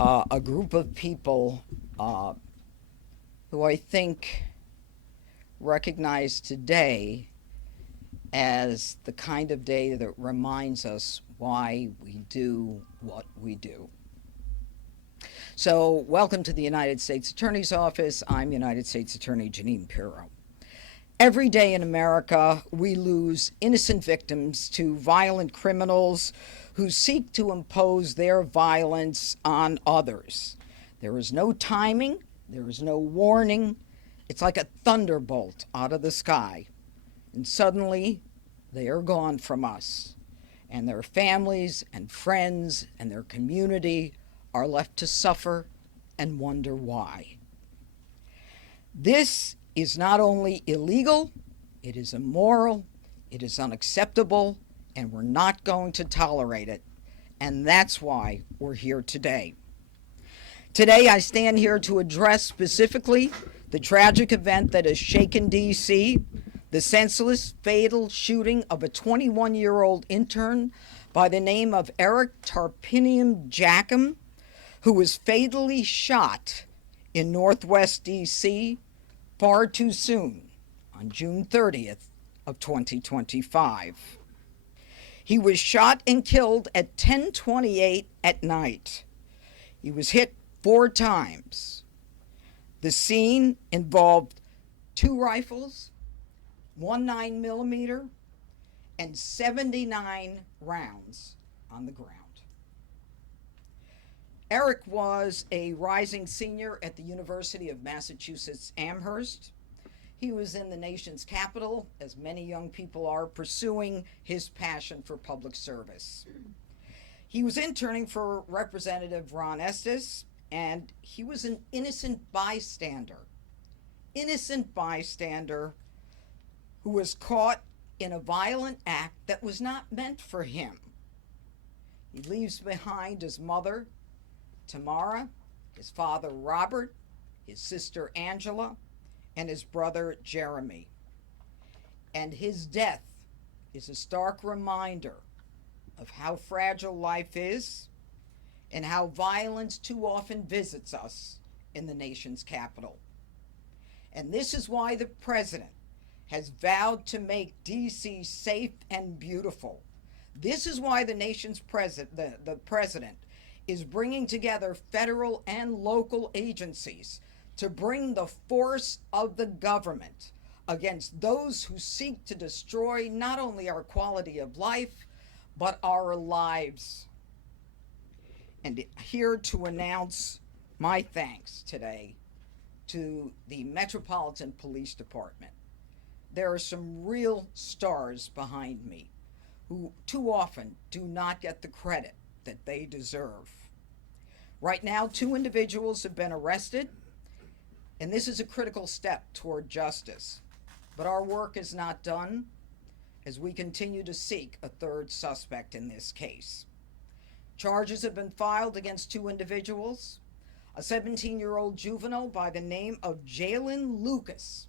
a group of people who I think recognize today as the kind of day that reminds us why we do what we do. So, welcome to the United States Attorney's Office. I'm United States Attorney Jeanine Pirro. Every day in America, we lose innocent victims to violent criminals who seek to impose their violence on others. There is no timing, there is no warning. It's like a thunderbolt out of the sky. And suddenly, they are gone from us. And their families and friends and their community are left to suffer and wonder why. This is not only illegal, it is immoral, it is unacceptable, and we're not going to tolerate it. And that's why we're here today. Today, I stand here to address specifically the tragic event that has shaken D.C., the senseless, fatal shooting of a 21-year-old intern by the name of Eric Tarpinian Jackham, who was fatally shot in Northwest D.C. far too soon on June 30th of 2025. He was shot and killed at 10:28 at night. He was hit 4 times. The scene involved 2 rifles, 1 9mm, and 79 rounds on the ground. Eric was a rising senior at the University of Massachusetts Amherst. He was in the nation's capital, as many young people are, pursuing his passion for public service. He was interning for Representative Ron Estes, and he was an innocent bystander who was caught in a violent act that was not meant for him. He leaves behind his mother, Tamara, his father, Robert, his sister, Angela, and his brother, Jeremy. And his death is a stark reminder of how fragile life is and how violence too often visits us in the nation's capital. And this is why the president has vowed to make D.C. safe and beautiful. This is why the nation's the president is bringing together federal and local agencies to bring the force of the government against those who seek to destroy not only our quality of life, but our lives. And here to announce my thanks today to the Metropolitan Police Department. There are some real stars behind me who too often do not get the credit that they deserve. Right now, 2 individuals have been arrested, and this is a critical step toward justice. But our work is not done as we continue to seek a 3rd suspect in this case. Charges have been filed against 2 individuals, a 17-year-old juvenile by the name of Jalen Lucas.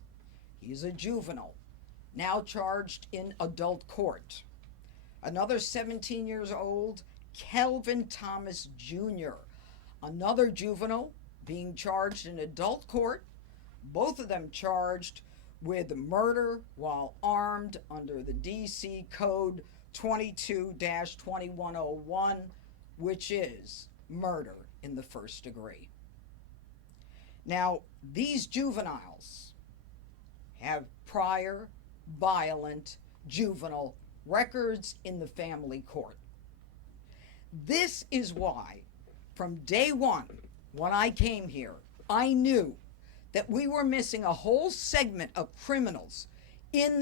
He's a juvenile, now charged in adult court. Another 17 years old, Kelvin Thomas Jr., another juvenile being charged in adult court, both of them charged with murder while armed under the D.C. Code 22-2101, which is murder in the 1st degree. Now, these juveniles have prior violent juvenile records in the family court. This is why, from day one, when I came here, I knew that we were missing a whole segment of criminals in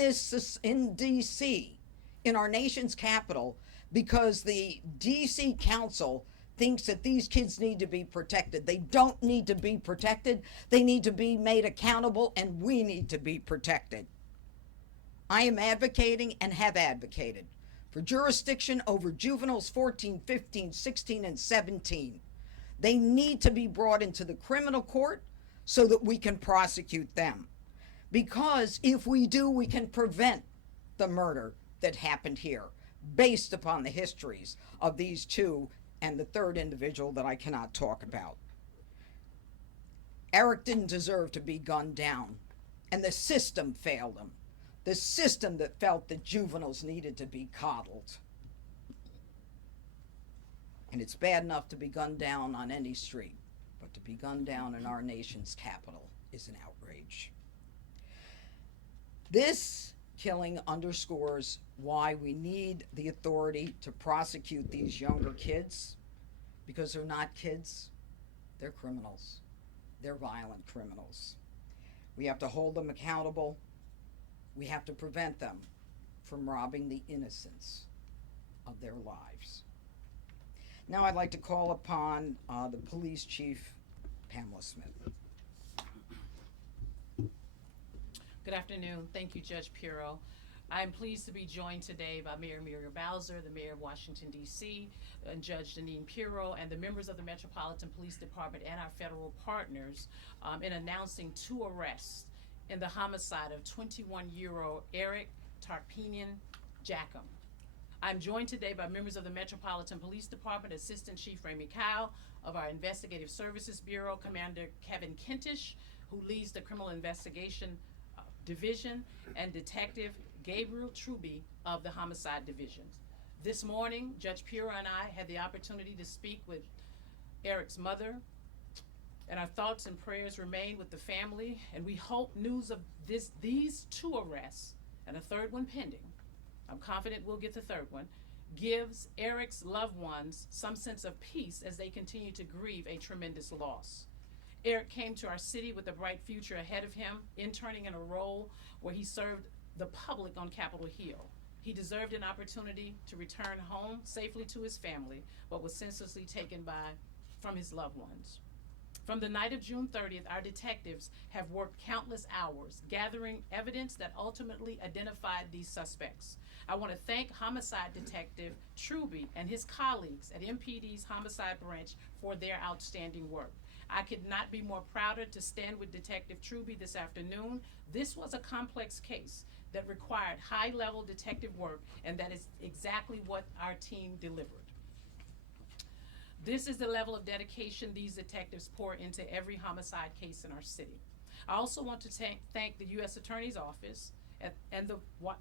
D.C., in our nation's capital, because the D.C. Council thinks that these kids need to be protected. They don't need to be protected. They need to be made accountable, and we need to be protected. I am advocating and have advocated for jurisdiction over juveniles 14, 15, 16, and 17. They need to be brought into the criminal court so that we can prosecute them. Because if we do, we can prevent the murder that happened here based upon the histories of these 2 and the third individual that I cannot talk about. Eric didn't deserve to be gunned down, and the system failed him. The system that felt that juveniles needed to be coddled. And it's bad enough to be gunned down on any street, but to be gunned down in our nation's capital is an outrage. This killing underscores why we need the authority to prosecute these younger kids, because they're not kids, they're criminals. They're violent criminals. We have to hold them accountable. We have to prevent them from robbing the innocents of their lives. Now I'd like to call upon the police chief, Pamela Smith. Good afternoon. Thank you, Judge Pirro. I am pleased to be joined today by Mayor Muriel Bowser, the Mayor of Washington, D.C., and Judge Jeanine Pirro, and the members of the Metropolitan Police Department and our federal partners in announcing 2 arrests in the homicide of 21-year-old Eric Tarpinian Jackum. I'm joined today by members of the Metropolitan Police Department, Assistant Chief Ramey Kyle of our Investigative Services Bureau, Commander Kevin Kentish, who leads the Criminal Investigation Division, and Detective Gabriel Truby of the Homicide Division. This morning, Judge Pirro and I had the opportunity to speak with Eric's mother, and our thoughts and prayers remain with the family, and we hope news of these 2 arrests, and a third one pending, I'm confident we'll get the third one, gives Eric's loved ones some sense of peace as they continue to grieve a tremendous loss. Eric came to our city with a bright future ahead of him, interning in a role where he served the public on Capitol Hill. He deserved an opportunity to return home safely to his family, but was senselessly taken from his loved ones. From the night of June 30th, our detectives have worked countless hours, gathering evidence that ultimately identified these suspects. I want to thank Homicide Detective Truby and his colleagues at MPD's Homicide Branch for their outstanding work. I could not be more prouder to stand with Detective Truby this afternoon. This was a complex case that required high-level detective work, and that is exactly what our team delivered. This is the level of dedication these detectives pour into every homicide case in our city. I also want to thank the U.S. Attorney's Office and the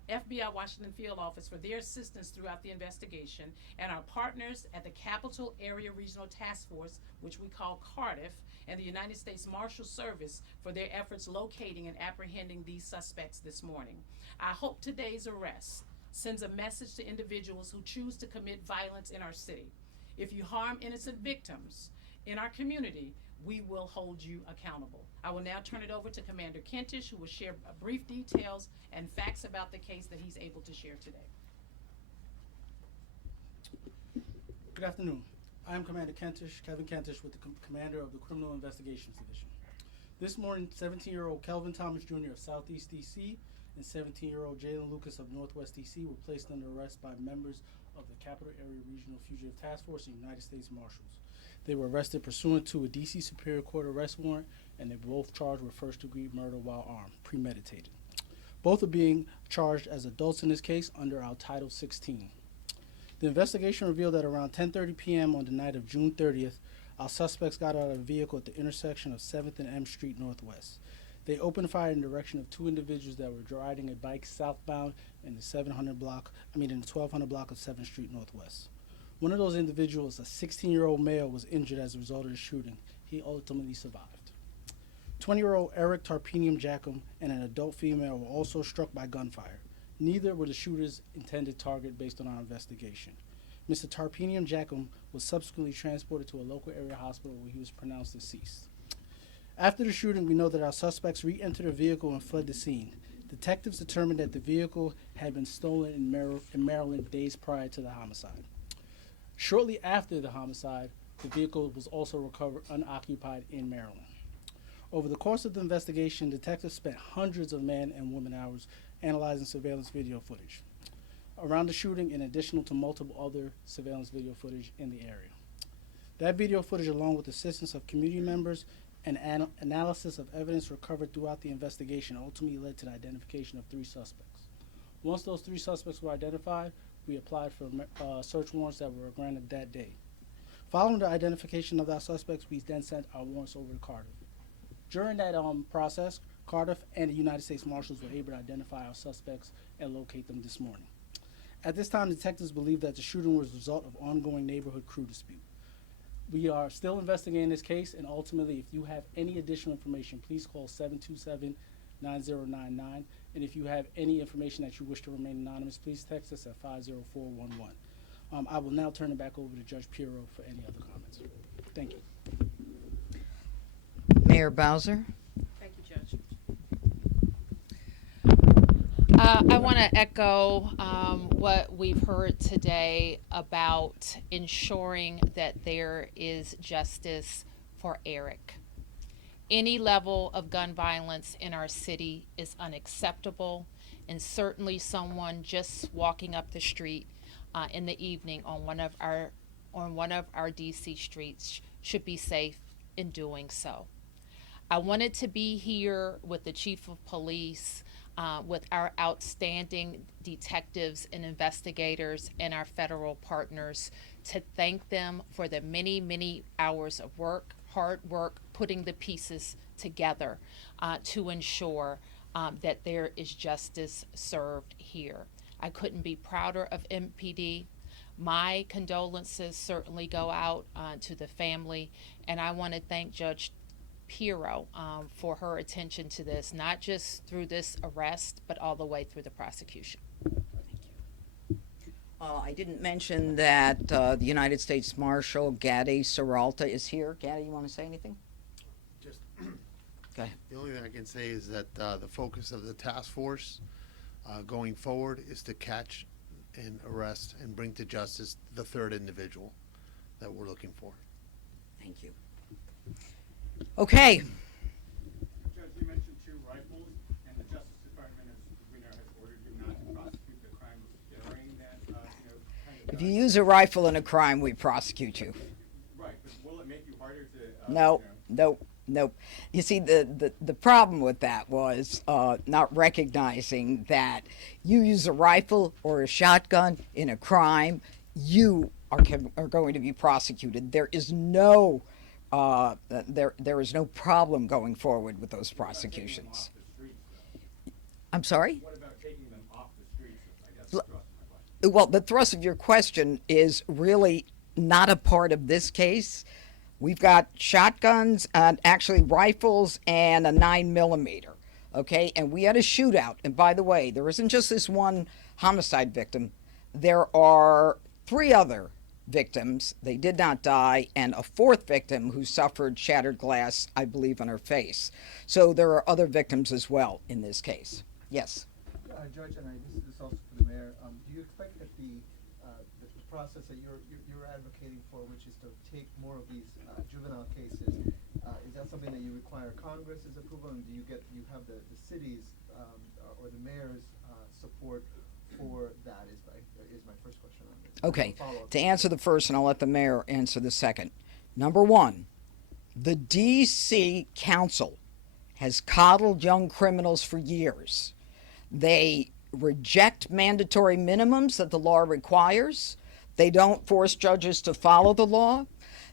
FBI Washington Field Office for their assistance throughout the investigation, and our partners at the Capital Area Regional Task Force, which we call Cardiff, and the United States Marshal Service for their efforts locating and apprehending these suspects this morning. I hope today's arrest sends a message to individuals who choose to commit violence in our city. If you harm innocent victims in our community, we will hold you accountable. I will now turn it over to Commander Kentish, who will share brief details and facts about the case that he's able to share today. Good afternoon. I am Commander Kentish, Kevin Kentish, with the Commander of the Criminal Investigations Division. This morning, 17-year-old Kelvin Thomas Jr. of Southeast D.C. and 17-year-old Jalen Lucas of Northwest D.C. were placed under arrest by members of the Capital Area Regional Fugitive Task Force and United States Marshals. They were arrested pursuant to a D.C. Superior Court arrest warrant, and they were both charged with first-degree murder while armed, premeditated. Both are being charged as adults in this case under our Title 16. The investigation revealed that around 10:30 p.m. on the night of June 30th, our suspects got out of a vehicle at the intersection of 7th and M Street Northwest. They opened fire in the direction of 2 individuals that were riding a bike southbound in the 1200 block of 7th Street Northwest. One of those individuals, a 16-year-old male, was injured as a result of the shooting. He ultimately survived. 20-year-old Eric Tarpinian Jackum and an adult female were also struck by gunfire. Neither were the shooter's intended target based on our investigation. Mr. Tarpinian Jackum was subsequently transported to a local area hospital where he was pronounced deceased. After the shooting, we know that our suspects re-entered a vehicle and fled the scene. Detectives determined that the vehicle had been stolen in Maryland days prior to the homicide. Shortly after the homicide, the vehicle was also recovered unoccupied in Maryland. Over the course of the investigation, detectives spent hundreds of man and woman hours analyzing surveillance video footage around the shooting, in addition to multiple other surveillance video footage in the area. That video footage, along with the assistance of community members and analysis of evidence recovered throughout the investigation, ultimately led to the identification of 3 suspects. Once those 3 suspects were identified, we applied for search warrants that were granted that day. Following the identification of our suspects, we then sent our warrants over to Cardiff. During that process, Cardiff and the United States Marshals were able to identify our suspects and locate them this morning. At this time, detectives believe that the shooting was the result of ongoing neighborhood crew dispute. We are still investigating this case, and ultimately, if you have any additional information, please call 727-9099. And if you have any information that you wish to remain anonymous, please text us at 50411. I will now turn it back over to Judge Pirro for any other comments. Thank you. Mayor Bowser? Thank you, Judge. I want to echo what we've heard today about ensuring that there is justice for Eric. Any level of gun violence in our city is unacceptable, and certainly someone just walking up the street in the evening on one of our DC streets should be safe in doing so. I wanted to be here with the Chief of Police, with our outstanding detectives and investigators and our federal partners, to thank them for the many, many hours of work, hard work, putting the pieces together to ensure that there is justice served here. I couldn't be prouder of MPD. My condolences certainly go out to the family, and I want to thank Judge Pirro for her attention to this, not just through this arrest, but all the way through the prosecution. I didn't mention that the United States Marshal, Gadi Serralta, is here. Gadi, you want to say anything? Just Go ahead. the only thing I can say is that the focus of the task force going forward is to catch and arrest and bring to justice the third individual that we're looking for. Thank you. Okay. Judge, you mentioned 2 rifles, and the Justice Department, as we know, has ordered you not to prosecute the crime during that, kind of. If you use a rifle in a crime, we prosecute you. Right, but will it make you harder to? No, nope. You see, the problem with that was not recognizing that you use a rifle or a shotgun in a crime, you are going to be prosecuted. There is no there is no problem going forward with those prosecutions. I'm sorry? What about taking them off the streets? I guess the thrust of my question. Well, the thrust of your question is really not a part of this case. We've got shotguns, actually rifles, and a 9mm. Okay, and we had a shootout. And by the way, there isn't just this one homicide victim. There are 3 other victims. They did not die, and a 4th victim who suffered shattered glass, I believe, on her face. So there are other victims as well in this case. Yes. Judge, and this is also for the mayor. Do you expect that the process that you're advocating for, which is to take more of these juvenile cases, is that something that you require Congress's approval, and do you have the city's or the mayor's support for that? Is my first question on this. Okay. To answer the first, and I'll let the mayor answer the second. Number 1, the D.C. Council has coddled young criminals for years. They reject mandatory minimums that the law requires. They don't force judges to follow the law.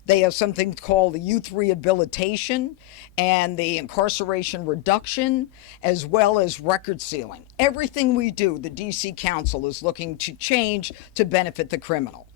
They have something called the youth rehabilitation and the incarceration reduction, as well as record sealing. Everything we do, the D.C. Council is looking to change to benefit the criminal.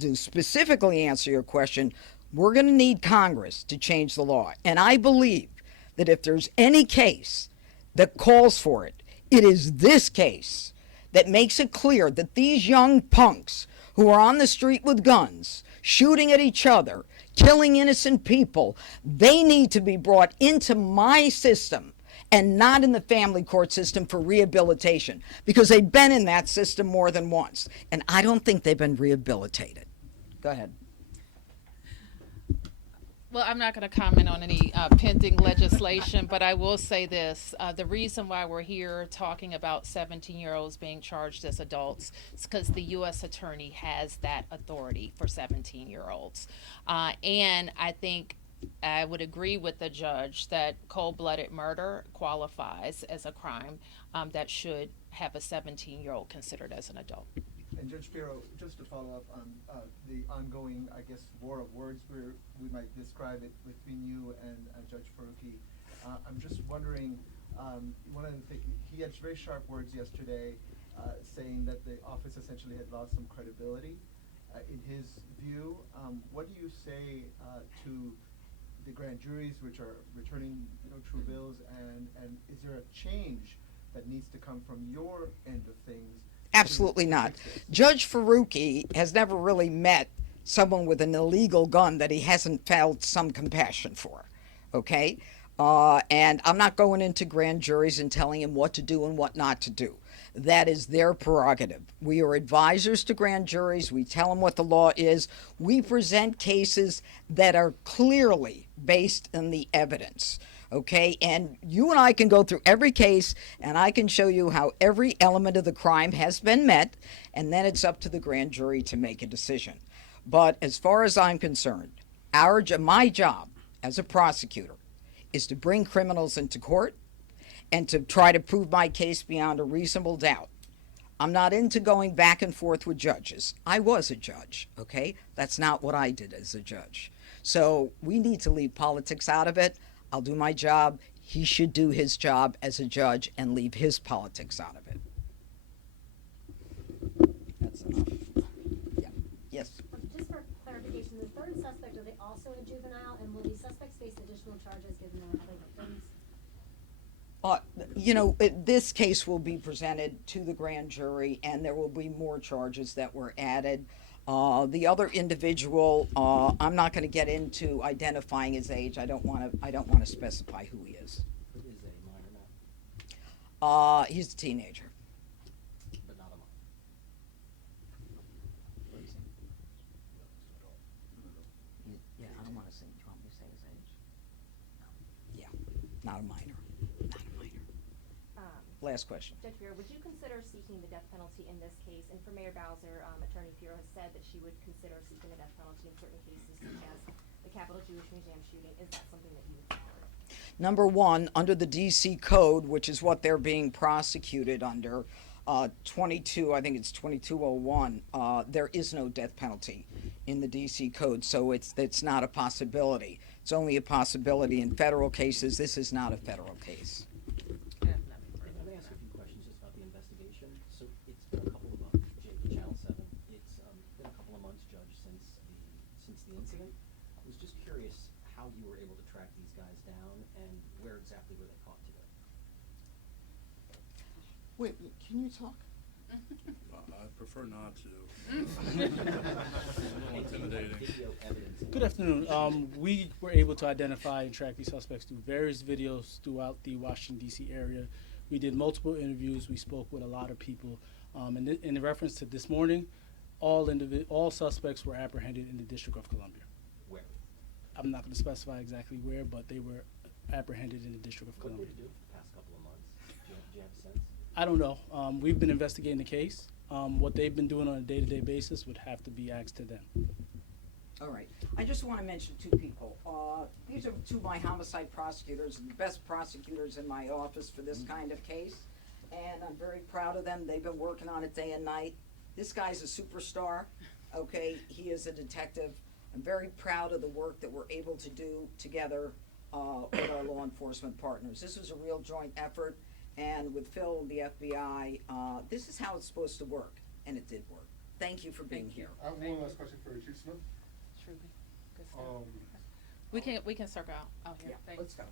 To specifically answer your question, we're going to need Congress to change the law. And I believe that if there's any case that calls for it, it is this case that makes it clear that these young punks who are on the street with guns, shooting at each other, killing innocent people, they need to be brought into my system and not in the family court system for rehabilitation, because they've been in that system more than once. And I don't think they've been rehabilitated. Go ahead. Well, I'm not going to comment on any pending legislation, but I will say this. The reason why we're here talking about 17-year-olds being charged as adults is because the U.S. Attorney has that authority for 17-year-olds. And I think I would agree with the judge that cold-blooded murder qualifies as a crime that should have a 17-year-old considered as an adult. And Judge Pirro, just to follow up on the ongoing, I guess, war of words, where we might describe it between you and Judge Faruqi, I'm just wondering, one of the things, he had very sharp words yesterday, saying that the office essentially had lost some credibility. In his view, what do you say to the grand juries which are returning, true bills, and is there a change that needs to come from your end of things? Absolutely not. fix this? Judge Faruqi has never really met someone with an illegal gun that he hasn't felt some compassion for. Okay? And I'm not going into grand juries and telling him what to do and what not to do. That is their prerogative. We are advisors to grand juries. We tell them what the law is. We present cases that are clearly based on the evidence. Okay, and you and I can go through every case, and I can show you how every element of the crime has been met, and then it's up to the grand jury to make a decision. But as far as I'm concerned, my job as a prosecutor is to bring criminals into court and to try to prove my case beyond a reasonable doubt. I'm not into going back and forth with judges. I was a judge, okay? That's not what I did as a judge. So we need to leave politics out of it. I'll do my job. He should do his job as a judge and leave his politics out of it. That's enough. Yeah. Yes. Just for clarification, the third suspect, are they also a juvenile, and will these suspects face additional charges given their other victims? This case will be presented to the grand jury, and there will be more charges that were added. The other individual, I'm not going to get into identifying his age. I don't want to specify who he is. Is a minor now, He's a teenager. but not a minor. Yeah, I don't want to say. Do you want me to say his age? No. Yeah, not a minor. Not a minor. Last question. Judge Pirro, would you consider seeking the death penalty in this case? And for Mayor Bowser, Attorney Pirro has said that she would consider seeking the death penalty in certain cases, such as the Capitol Jewish Museum shooting. Is that something that you would support? Number one, under the DC code, which is what they're being prosecuted under, 22, I think it's 2201, there is no death penalty in the DC code, so it's not a possibility. It's only a possibility in federal cases. This is not a federal case. Let me ask a few questions just about the investigation. So it's been a couple of months, Channel 7. It's been a couple of months, Judge, since the incident. I was just curious how you were able to track these guys down and where exactly were they caught today? Wait, can you talk? I prefer not to. And do you have video evidence? Good afternoon. We were able to identify and track these suspects through various videos throughout the Washington, D.C. area. We did multiple interviews. We spoke with a lot of people. And in reference to this morning, all suspects were apprehended in the District of Columbia. Where? I'm not going to specify exactly where, but they were apprehended in the District of What did Columbia. they do for the past couple of months? Do you have a sense? I don't know. We've been investigating the case. What they've been doing on a day-to-day basis would have to be asked to them. All right. I just want to mention two people. These are two of my homicide prosecutors, the best prosecutors in my office for this kind of case. And I'm very proud of them. They've been working on it day and night. This guy's a superstar. Okay, he is a detective. I'm very proud of the work that we're able to do together with our law enforcement partners. This was a real joint effort. And with Phil and the FBI, this is how it's supposed to work. And it did work. Thank you for being here. I have one last question for Chief Smith. Truly. Good stuff. We can circle out here. Yeah, Thanks. let's go.